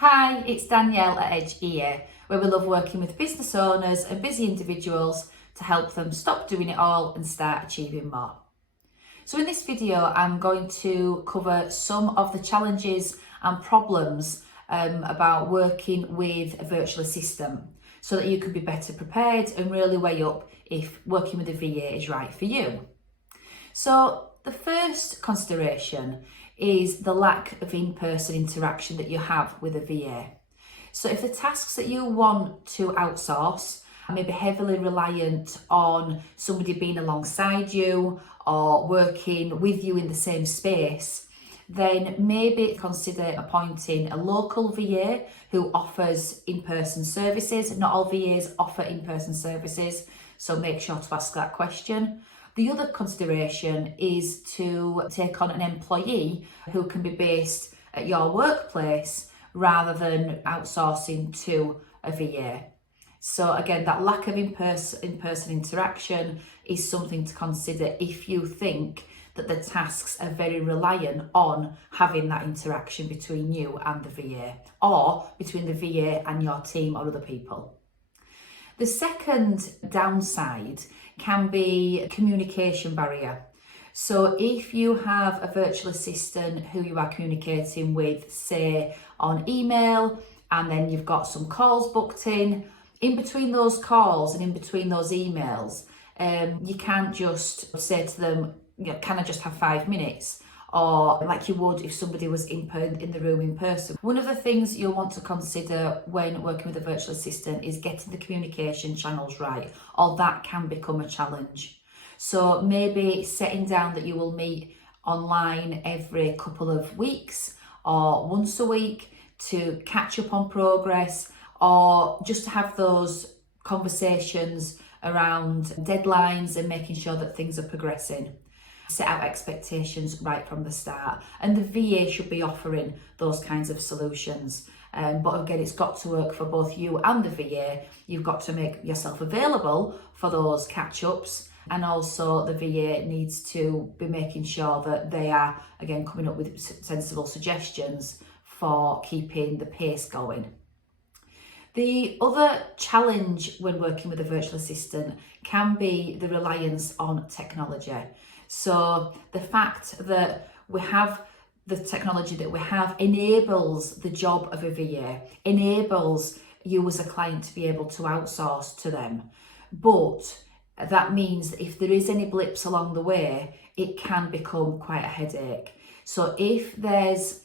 Hi, it's Danielle at Edge EA, where we love working with business owners and busy individuals to help them stop doing it all and start achieving more. So in this video, I'm going to cover some of the challenges and problems about working with a virtual assistant so that you can be better prepared and really weigh up if working with a VA is right for you. So the first consideration is the lack of in-person interaction that you have with a VA. So if the tasks that you want to outsource are maybe heavily reliant on somebody being alongside you or working with you in the same space, then maybe consider appointing a local VA who offers in-person services. Not all VAs offer in-person services, so make sure to ask that question. The other consideration is to take on an employee who can be based at your workplace rather than outsourcing to a VA. So again, that lack of in-person interaction is something to consider if you think that the tasks are very reliant on having that interaction between you and the VA, or between the VA and your team or other people. The second downside can be a communication barrier. So if you have a virtual assistant who you are communicating with, say on email, and then you've got some calls booked in between those calls and in between those emails, you can't just say to them, can I just have 5 minutes? Or like you would if somebody was in the room in person. One of the things you'll want to consider when working with a virtual assistant is getting the communication channels right, or that can become a challenge. So maybe setting down that you will meet online every couple of weeks or once a week to catch up on progress, or just to have those conversations around deadlines and making sure that things are progressing. Set out expectations right from the start, and the VA should be offering those kinds of solutions. But again, it's got to work for both you and the VA. You've got to make yourself available for those catch-ups, and also the VA needs to be making sure that they are, again, coming up with sensible suggestions for keeping the pace going. The other challenge when working with a virtual assistant can be the reliance on technology. So the fact that we have the technology that we have enables the job of a VA, enables you as a client to be able to outsource to them. But that means that if there is any blips along the way, it can become quite a headache. So if there's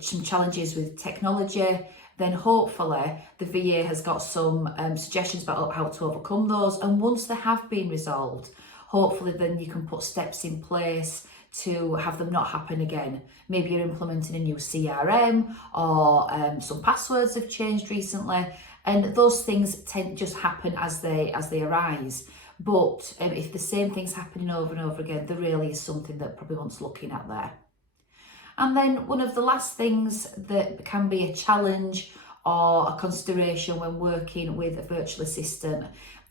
some challenges with technology, then hopefully the VA has got some suggestions about how to overcome those. And once they have been resolved, hopefully then you can put steps in place to have them not happen again. Maybe you're implementing a new CRM, or some passwords have changed recently, and those things tend to just happen as they arise. But if the same thing's happening over and over again, there really is something that probably wants looking at there. And then one of the last things that can be a challenge or a consideration when working with a virtual assistant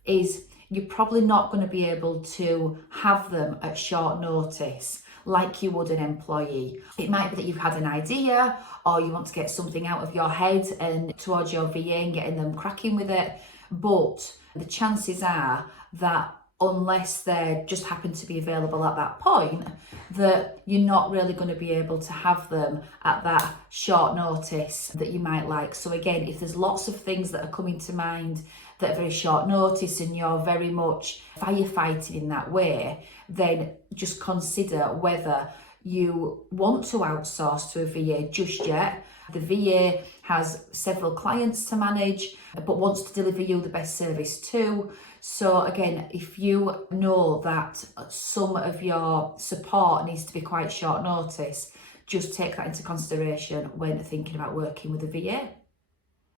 is you're probably not going to be able to have them at short notice like you would an employee. It might be that you've had an idea, or you want to get something out of your head and towards your VA and getting them cracking with it. But the chances are that unless they just happen to be available at that point, that you're not really going to be able to have them at that short notice that you might like. So again, if there's lots of things that are coming to mind that are very short notice and you're very much firefighting in that way, then just consider whether you want to outsource to a VA just yet. The VA has several clients to manage, but wants to deliver you the best service too. So again, if you know that some of your support needs to be quite short notice, just take that into consideration when thinking about working with a VA.